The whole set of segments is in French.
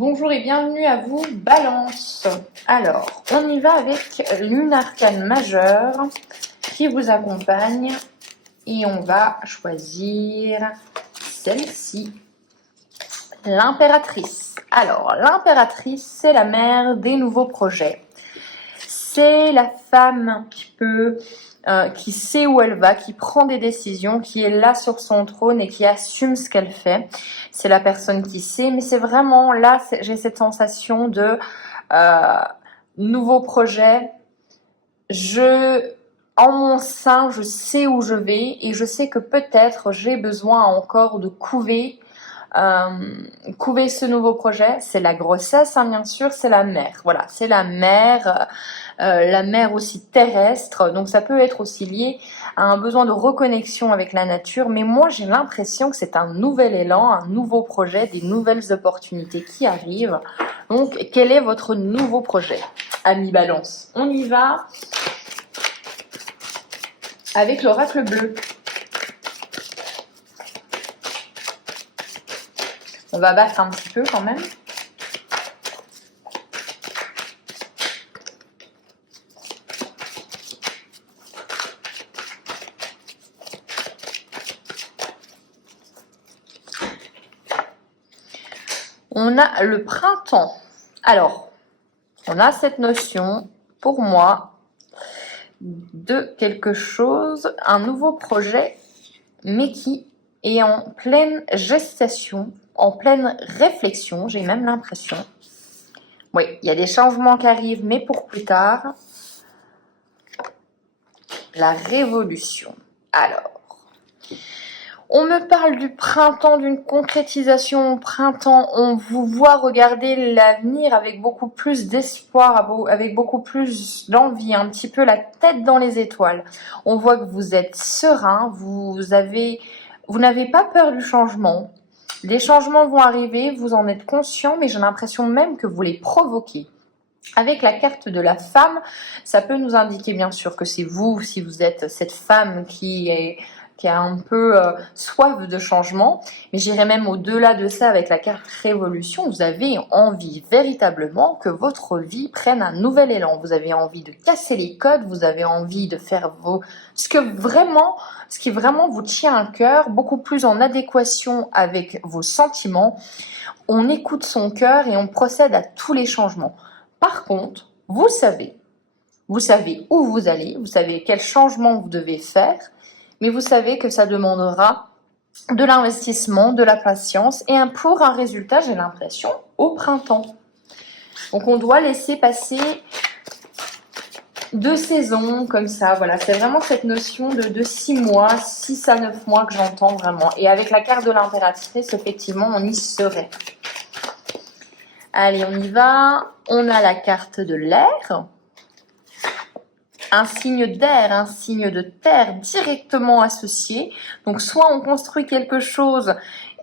Bonjour et bienvenue à vous, Balance. Alors, on y va avec l'une arcane majeure qui vous accompagne et on va choisir celle-ci, l'impératrice. Alors, l'impératrice, c'est la mère des nouveaux projets. C'est la femme qui sait où elle va, qui prend des décisions, qui est là sur son trône et qui assume ce qu'elle fait. C'est la personne qui sait, mais c'est vraiment là, j'ai cette sensation de nouveau projet. En mon sein, je sais où je vais et je sais que peut-être j'ai besoin encore de couver ce nouveau projet. C'est la grossesse, hein, bien sûr, c'est la mère. Voilà, c'est la mère aussi terrestre. Donc ça peut être aussi lié à un besoin de reconnexion avec la nature. Mais moi, j'ai l'impression que c'est un nouvel élan, un nouveau projet, des nouvelles opportunités qui arrivent. Donc, quel est votre nouveau projet, ami Balance? On y va avec l'oracle bleu. On va battre un petit peu quand même. On a le printemps. Alors, on a cette notion, pour moi, de quelque chose, un nouveau projet, mais qui est en pleine gestation, en pleine réflexion, j'ai même l'impression. Oui, il y a des changements qui arrivent, mais pour plus tard. La révolution. Alors, on me parle du printemps, d'une concrétisation au printemps. On vous voit regarder l'avenir avec beaucoup plus d'espoir, avec beaucoup plus d'envie, un petit peu la tête dans les étoiles. On voit que vous êtes serein, vous n'avez pas peur du changement. Les changements vont arriver, vous en êtes conscient, mais j'ai l'impression même que vous les provoquez. Avec la carte de la femme, ça peut nous indiquer bien sûr que c'est vous, si vous êtes cette femme qui a un peu soif de changement, mais j'irais même au-delà de ça avec la carte révolution. Vous avez envie véritablement que votre vie prenne un nouvel élan. Vous avez envie de casser les codes, vous avez envie de faire ce qui vraiment vous tient à cœur, beaucoup plus en adéquation avec vos sentiments. On écoute son cœur et on procède à tous les changements. Par contre, vous savez où vous allez, vous savez quel changement vous devez faire, mais vous savez que ça demandera de l'investissement, de la patience et pour un résultat, j'ai l'impression, au printemps. Donc on doit laisser passer 2 saisons comme ça, voilà, c'est vraiment cette notion de 6 mois, 6 à 9 mois que j'entends vraiment. Et avec la carte de l'impératrice, effectivement, on y serait. Allez, on y va. On a la carte de l'air. Un signe d'air, un signe de terre directement associé. Donc, soit on construit quelque chose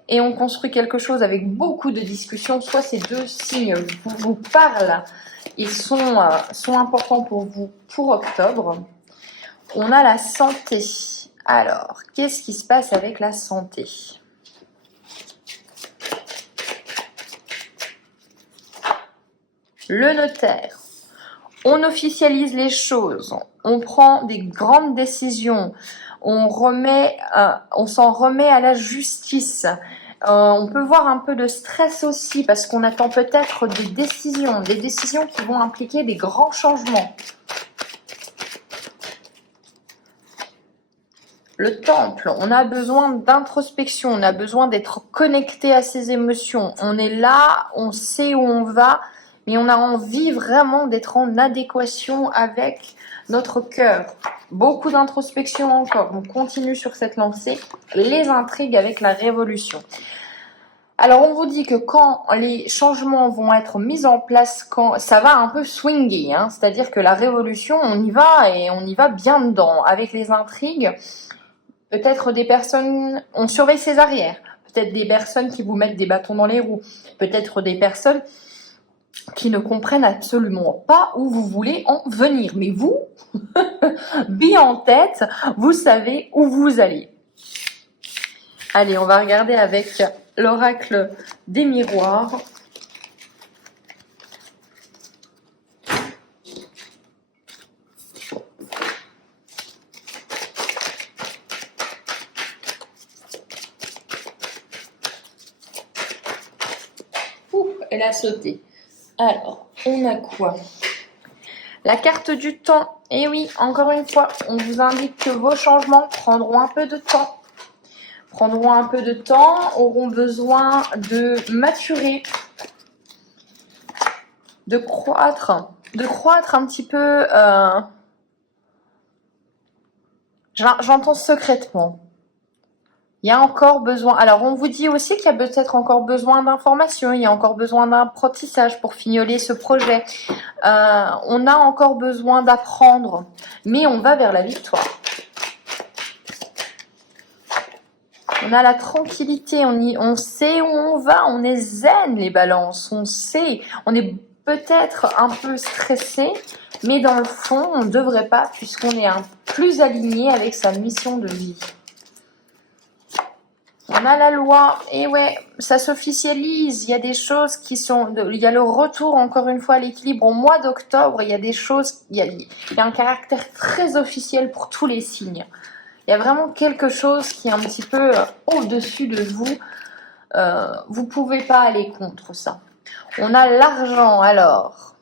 et on construit quelque chose avec beaucoup de discussions, soit ces 2 signes vous parlent. Ils sont importants pour vous pour octobre. On a la santé. Alors, qu'est-ce qui se passe avec la santé ? Le notaire. On officialise les choses, on prend des grandes décisions, on s'en remet à la justice. On peut voir un peu de stress aussi parce qu'on attend peut-être des décisions qui vont impliquer des grands changements. Le temple, on a besoin d'introspection, on a besoin d'être connecté à ses émotions. On est là, on sait où on va, mais on a envie vraiment d'être en adéquation avec notre cœur. Beaucoup d'introspection encore. On continue sur cette lancée. Les intrigues avec la révolution. Alors, on vous dit que quand les changements vont être mis en place, quand ça va un peu swinguer, hein, c'est-à-dire que la révolution, on y va et on y va bien dedans. Avec les intrigues, peut-être des personnes, on surveille ses arrières. Peut-être des personnes qui vous mettent des bâtons dans les roues. Peut-être des personnes qui ne comprennent absolument pas où vous voulez en venir. Mais vous, bien en tête, vous savez où vous allez. Allez, on va regarder avec l'oracle des miroirs. elle a sauté. Alors, on a quoi? La carte du temps. Et oui, encore une fois, on vous indique que vos changements prendront un peu de temps. Prendront un peu de temps, auront besoin de maturer, de croître un petit peu. J'entends secrètement. Il y a encore besoin. Alors, on vous dit aussi qu'il y a peut-être encore besoin d'informations, il y a encore besoin d'apprentissage pour fignoler ce projet. On a encore besoin d'apprendre, mais on va vers la victoire. On a la tranquillité, on sait où on va, on est zen les balances, on sait, on est peut-être un peu stressé, mais dans le fond, on ne devrait pas puisqu'on est plus aligné avec sa mission de vie. On a la loi, et ouais, ça s'officialise, il y a des choses qui sont, il y a le retour encore une fois à l'équilibre au mois d'octobre, il y a des choses, il y a un caractère très officiel pour tous les signes. Il y a vraiment quelque chose qui est un petit peu au-dessus de vous, vous ne pouvez pas aller contre ça. On a l'argent, alors,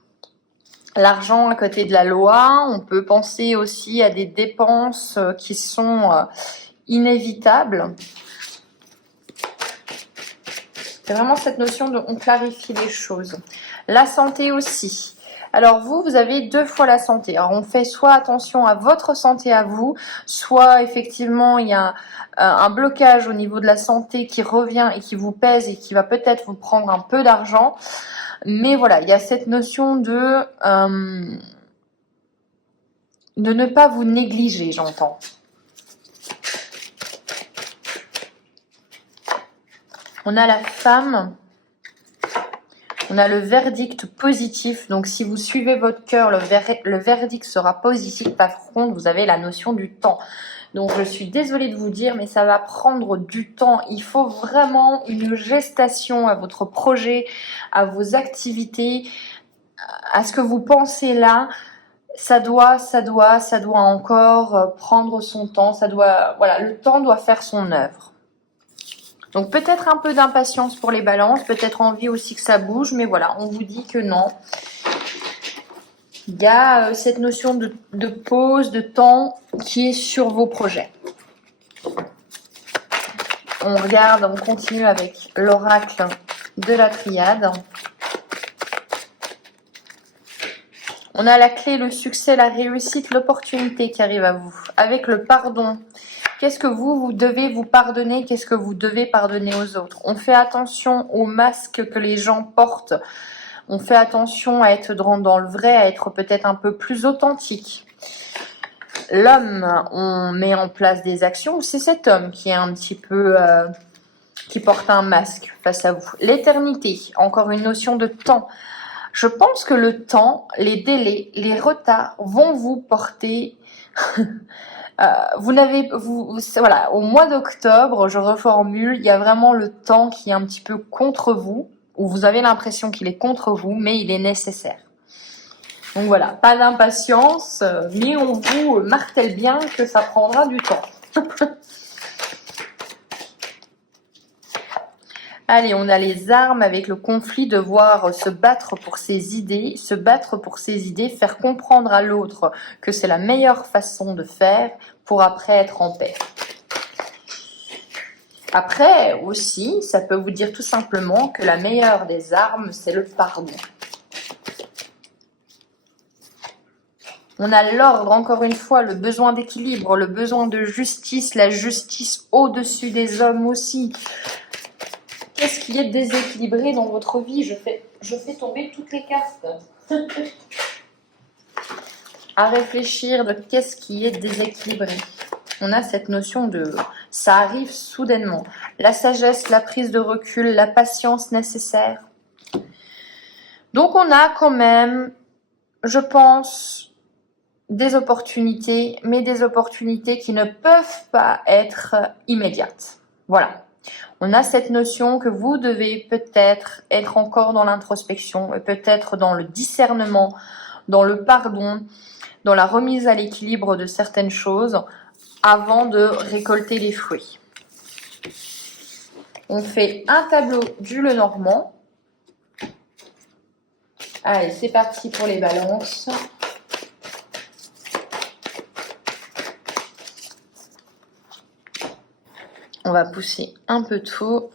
l'argent à côté de la loi, on peut penser aussi à des dépenses qui sont inévitables. C'est vraiment cette notion de on clarifie les choses. La santé aussi. Alors vous avez 2 fois la santé. Alors on fait soit attention à votre santé à vous, soit effectivement il y a un blocage au niveau de la santé qui revient et qui vous pèse et qui va peut-être vous prendre un peu d'argent. Mais voilà, il y a cette notion de ne pas vous négliger, j'entends. On a la femme, on a le verdict positif. Donc, si vous suivez votre cœur, le verdict sera positif. Par contre, vous avez la notion du temps. Donc, je suis désolée de vous dire, mais ça va prendre du temps. Il faut vraiment une gestation à votre projet, à vos activités, à ce que vous pensez là. Ça doit encore prendre son temps. Voilà, le temps doit faire son œuvre. Donc peut-être un peu d'impatience pour les balances, peut-être envie aussi que ça bouge, mais voilà, on vous dit que non. Il y a cette notion de pause, de temps qui est sur vos projets. On regarde, on continue avec l'oracle de la triade. On a la clé, le succès, la réussite, l'opportunité qui arrive à vous. Avec le pardon. Qu'est-ce que vous devez vous pardonner? Qu'est-ce que vous devez pardonner aux autres? On fait attention aux masques que les gens portent. On fait attention à être dans le vrai, à être peut-être un peu plus authentique. L'homme, on met en place des actions. C'est cet homme qui est un petit peu... qui porte un masque face à vous. L'éternité, encore une notion de temps. Je pense que le temps, les délais, les retards vont vous porter... voilà, au mois d'octobre, je reformule, il y a vraiment le temps qui est un petit peu contre vous, ou vous avez l'impression qu'il est contre vous, mais il est nécessaire. Donc voilà, pas d'impatience, mais on vous martèle bien que ça prendra du temps. Allez, on a les armes avec le conflit, devoir se battre pour ses idées, faire comprendre à l'autre que c'est la meilleure façon de faire pour après être en paix. Après aussi, ça peut vous dire tout simplement que la meilleure des armes, c'est le pardon. On a l'ordre, encore une fois, le besoin d'équilibre, le besoin de justice, la justice au-dessus des hommes aussi. Qu'est-ce qui est déséquilibré dans votre vie? Je fais tomber toutes les cartes. À réfléchir de qu'est-ce qui est déséquilibré. On a cette notion de... Ça arrive soudainement. La sagesse, la prise de recul, la patience nécessaire. Donc on a quand même, je pense, des opportunités, mais des opportunités qui ne peuvent pas être immédiates. Voilà. On a cette notion que vous devez peut-être être encore dans l'introspection, peut-être dans le discernement, dans le pardon, dans la remise à l'équilibre de certaines choses avant de récolter les fruits. On fait un tableau du Lenormand. Allez, c'est parti pour les balances. On va pousser un peu tout.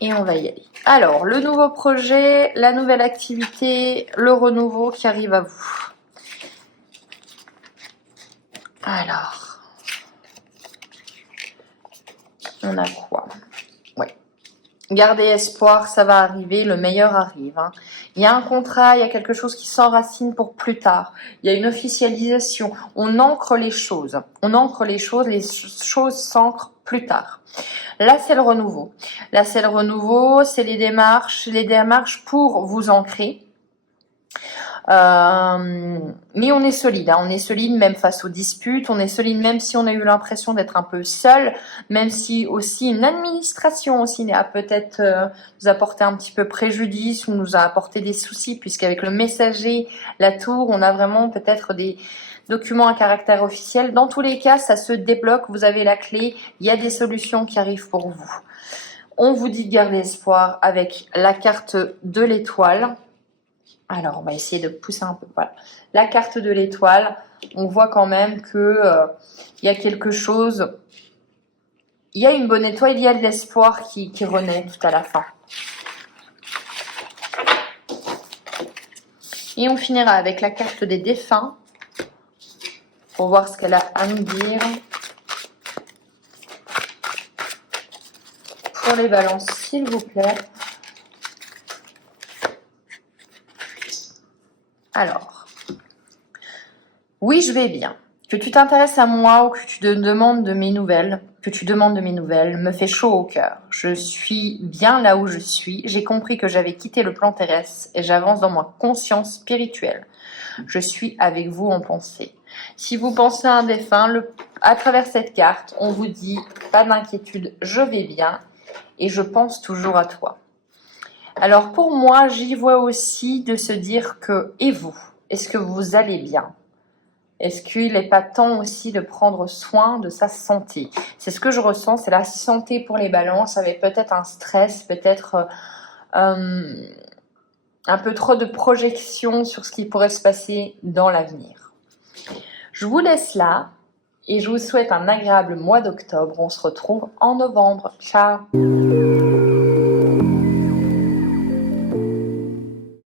Et on va y aller. Alors, le nouveau projet, la nouvelle activité, le renouveau qui arrive à vous. Alors, on a quoi? Ouais. Gardez espoir, ça va arriver, le meilleur arrive. Hein. Il y a un contrat, il y a quelque chose qui s'enracine pour plus tard. Il y a une officialisation. On ancre les choses. On ancre les choses s'ancrent plus tard. Là, c'est le renouveau. Là, c'est le renouveau, c'est les démarches pour vous ancrer. Mais on est solide, hein. On est solide même face aux disputes, on est solide même si on a eu l'impression d'être un peu seul, même si aussi une administration aussi a peut-être nous apporté un petit peu préjudice ou nous a apporté des soucis, puisqu'avec le messager, la tour, on a vraiment peut-être des documents à caractère officiel. Dans tous les cas, ça se débloque, vous avez la clé, il y a des solutions qui arrivent pour vous. On vous dit de garder espoir avec la carte de l'étoile. Alors, on va essayer de pousser un peu. Voilà. La carte de l'étoile, on voit quand même que y a quelque chose. Il y a une bonne étoile, il y a de l'espoir qui renaît tout à la fin. Et on finira avec la carte des défunts pour voir ce qu'elle a à nous dire. Pour les balances, s'il vous plaît. Alors, oui, je vais bien. Que tu t'intéresses à moi ou que tu te demandes de mes nouvelles, me fait chaud au cœur. Je suis bien là où je suis. J'ai compris que j'avais quitté le plan terrestre et j'avance dans ma conscience spirituelle. Je suis avec vous en pensée. Si vous pensez à un défunt, à travers cette carte, on vous dit pas d'inquiétude, je vais bien et je pense toujours à toi. Alors pour moi, j'y vois aussi de se dire que, et vous, est-ce que vous allez bien? Est-ce qu'il n'est pas temps aussi de prendre soin de sa santé? C'est ce que je ressens, c'est la santé pour les balances, avec peut-être un stress, peut-être un peu trop de projection sur ce qui pourrait se passer dans l'avenir. Je vous laisse là et je vous souhaite un agréable mois d'octobre. On se retrouve en novembre. Ciao!